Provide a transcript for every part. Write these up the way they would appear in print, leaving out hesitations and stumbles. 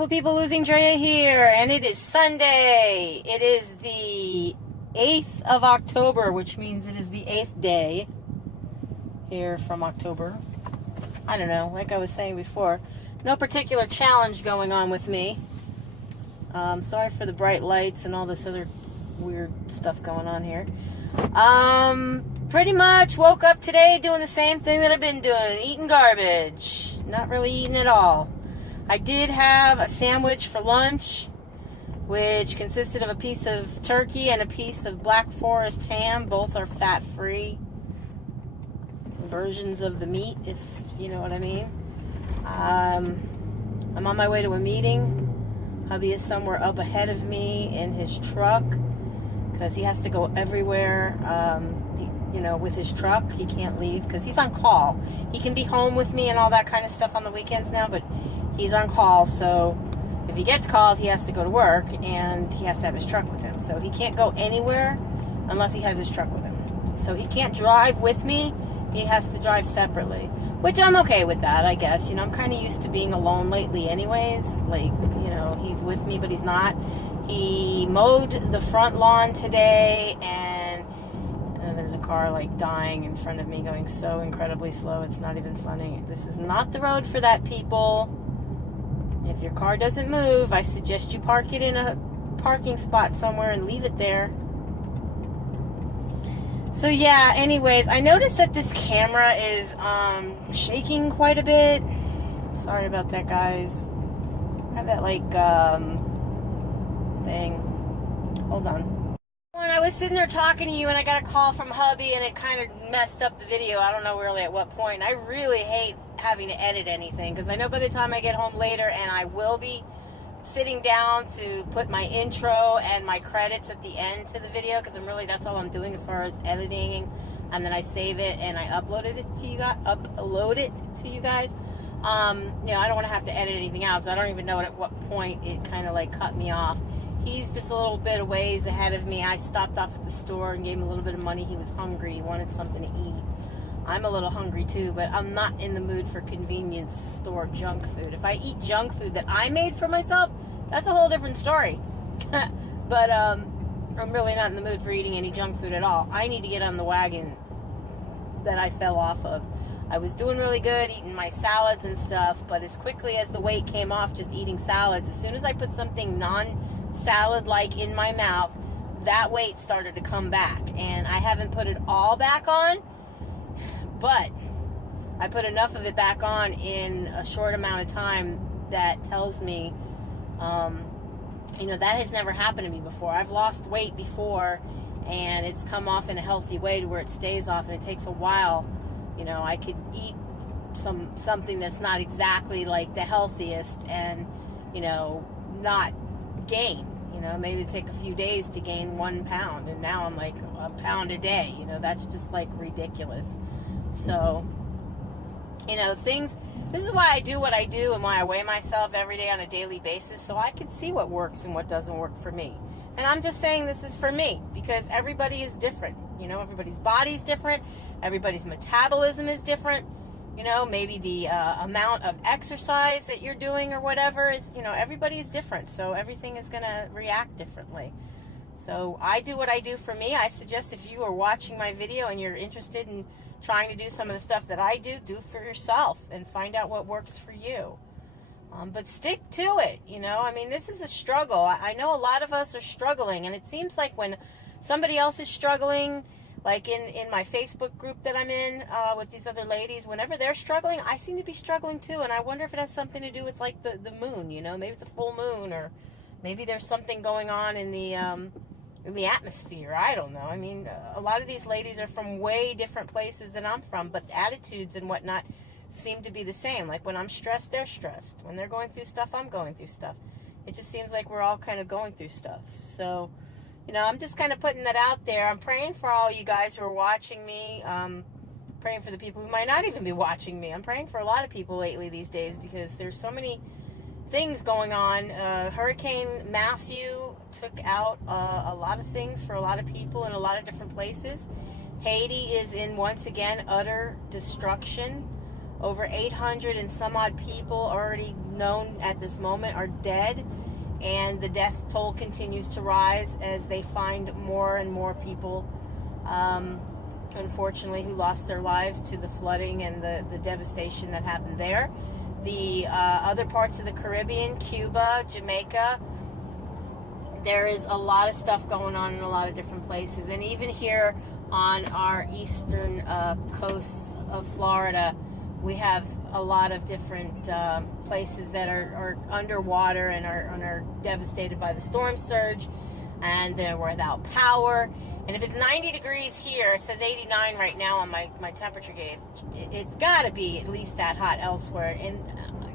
beautiful people, LosingDrea here, and it is Sunday. It is the 8th of October, which means it is the 8th day here from October. I don't know, like I was saying before, no particular challenge going on with me. Sorry for the bright lights and all this other weird stuff going on here. Pretty much woke up today doing the same thing that I've been doing, eating garbage. Not really eating at all. I did have a sandwich for lunch, which consisted of a piece of turkey and a piece of Black Forest ham. Both are fat-free versions of the meat, if you know what I mean. I'm on my way to a meeting. Hubby is somewhere up ahead of me in his truck because he has to go everywhere, with his truck. He can't leave because he's on call. He can be home with me and all that kind of stuff on the weekends now, but he's on call, so if he gets called, he has to go to work, and he has to have his truck with him. So he can't go anywhere unless he has his truck with him. So he can't drive with me. He has to drive separately, which I'm okay with that, I guess. I'm kind of used to being alone lately anyways. Like, he's with me, but he's not. He mowed the front lawn today, and there's a car, like, dying in front of me, going so incredibly slow. It's not even funny. This is not the road for that, people. If your car doesn't move, I suggest you park it in a parking spot somewhere and leave it there. So yeah, anyways, I noticed that this camera is shaking quite a bit. Sorry about that, guys. I have that thing. Hold on. When I was sitting there talking to you and I got a call from hubby and it kind of messed up the video. I don't know really at what point. I really hate having to edit anything because I know by the time I get home later, and I will be sitting down to put my intro and my credits at the end to the video, because that's all I'm doing as far as editing, and then I save it and I upload it to you guys. I don't want to have to edit anything out, so I don't even know at what point it kind of like cut me off. He's just a little bit of ways ahead of me. I stopped off at the store and gave him a little bit of money. He was hungry. He wanted something to eat. I'm a little hungry too, but I'm not in the mood for convenience store junk food. If I eat junk food that I made for myself, that's a whole different story. But I'm really not in the mood for eating any junk food at all. I need to get on the wagon that I fell off of. I was doing really good eating my salads and stuff, but as quickly as the weight came off just eating salads, as soon as I put something non-salad-like in my mouth, that weight started to come back. And I haven't put it all back on, but I put enough of it back on in a short amount of time that tells me, that has never happened to me before. I've lost weight before, and it's come off in a healthy way to where it stays off, and it takes a while. I could eat something that's not exactly like the healthiest and, not gain. Maybe it'd take a few days to gain 1 pound, and now I'm like a pound a day. That's just like ridiculous. So, this is why I do what I do and why I weigh myself every day on a daily basis, so I can see what works and what doesn't work for me. And I'm just saying this is for me because everybody is different. Everybody's body's different. Everybody's metabolism is different. Maybe the amount of exercise that you're doing or whatever is, everybody's different. So everything is going to react differently. So I do what I do for me. I suggest if you are watching my video and you're interested in trying to do some of the stuff that I do for yourself and find out what works for you. But stick to it, this is a struggle. I know a lot of us are struggling, and it seems like when somebody else is struggling, like in my Facebook group that I'm in with these other ladies, whenever they're struggling, I seem to be struggling too, and I wonder if it has something to do with like the moon, maybe it's a full moon, or maybe there's something going on in the atmosphere. I don't know. A lot of these ladies are from way different places than I'm from, but attitudes and whatnot seem to be the same. Like when I'm stressed, they're stressed. When they're going through stuff, I'm going through stuff. It just seems like we're all kind of going through stuff. So, I'm just kind of putting that out there. I'm praying for all you guys who are watching me. Praying for the people who might not even be watching me. I'm praying for a lot of people lately these days because there's so many things going on. Hurricane Matthew took out a lot of things for a lot of people in a lot of different places. Haiti is in, once again, utter destruction. Over 800 and some odd people already known at this moment are dead, and the death toll continues to rise as they find more and more people, unfortunately, who lost their lives to the flooding and the devastation that happened there. The other parts of the Caribbean, Cuba, Jamaica, there is a lot of stuff going on in a lot of different places. And even here on our eastern coast of Florida, we have a lot of different places that are underwater and are devastated by the storm surge, and they're without power. And if it's 90 degrees here, it says 89 right now on my temperature gauge, it's got to be at least that hot elsewhere. And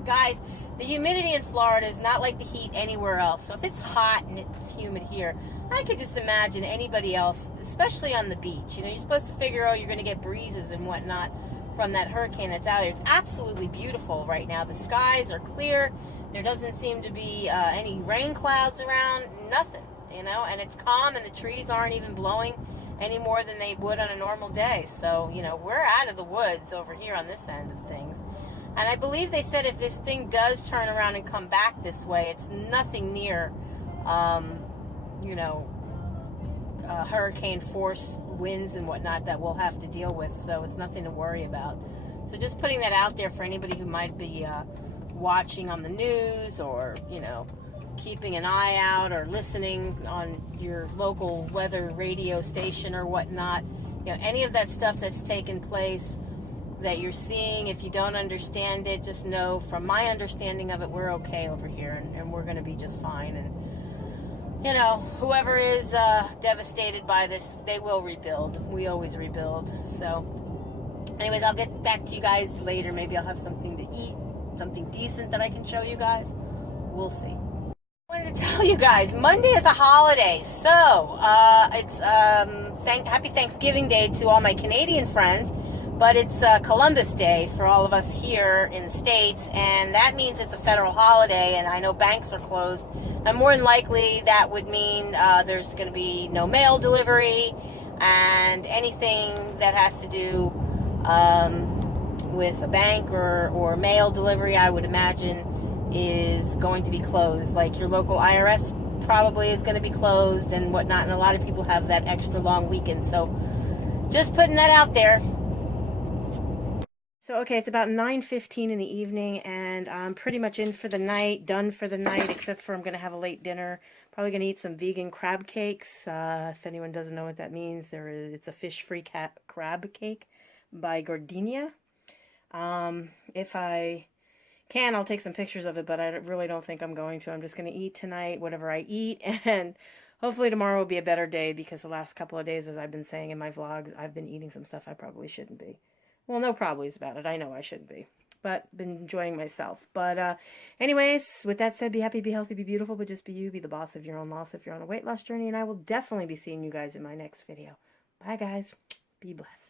guys, the humidity in Florida is not like the heat anywhere else. So if it's hot and it's humid here, I could just imagine anybody else, especially on the beach. You know, you're supposed to figure, oh, you're going to get breezes and whatnot from that hurricane that's out there. It's absolutely beautiful right now. The skies are clear. There doesn't seem to be any rain clouds around, nothing, you know, and it's calm, and the trees aren't even blowing any more than they would on a normal day. So, you know, we're out of the woods over here on this end of things. And I believe they said if this thing does turn around and come back this way, it's nothing near, you know, hurricane force winds and whatnot that we'll have to deal with. So it's nothing to worry about. So just putting that out there for anybody who might be watching on the news, or, you know, keeping an eye out or listening on your local weather radio station or whatnot. You know, any of that stuff that's taken place that you're seeing, if you don't understand it, just know from my understanding of it, we're okay over here, and we're going to be just fine. And, you know, whoever is devastated by this, they will rebuild. We always rebuild. So anyways, I'll get back to you guys later. Maybe I'll have something to eat, something decent that I can show you guys. We'll see. I wanted to tell you guys, Monday is a holiday, so it's happy Thanksgiving Day to all my Canadian friends. But it's Columbus Day for all of us here in the States, and that means it's a federal holiday, and I know banks are closed. And more than likely, that would mean there's going to be no mail delivery, and anything that has to do with a bank or mail delivery, I would imagine, is going to be closed. Like your local IRS probably is going to be closed and whatnot, and a lot of people have that extra long weekend. So just putting that out there. So, okay, it's about 9:15 in the evening, and I'm pretty much in for the night, done for the night, except for I'm going to have a late dinner. Probably going to eat some vegan crab cakes. If anyone doesn't know what that means, it's a fish-free crab cake by Gardenia. If I can, I'll take some pictures of it, but I really don't think I'm going to. I'm just going to eat tonight, whatever I eat, and hopefully tomorrow will be a better day, because the last couple of days, as I've been saying in my vlogs, I've been eating some stuff I probably shouldn't be. Well, no probablys about it. I know I shouldn't be, but been enjoying myself. But anyways, with that said, be happy, be healthy, be beautiful, but just be you. Be the boss of your own loss if you're on a weight loss journey, and I will definitely be seeing you guys in my next video. Bye, guys. Be blessed.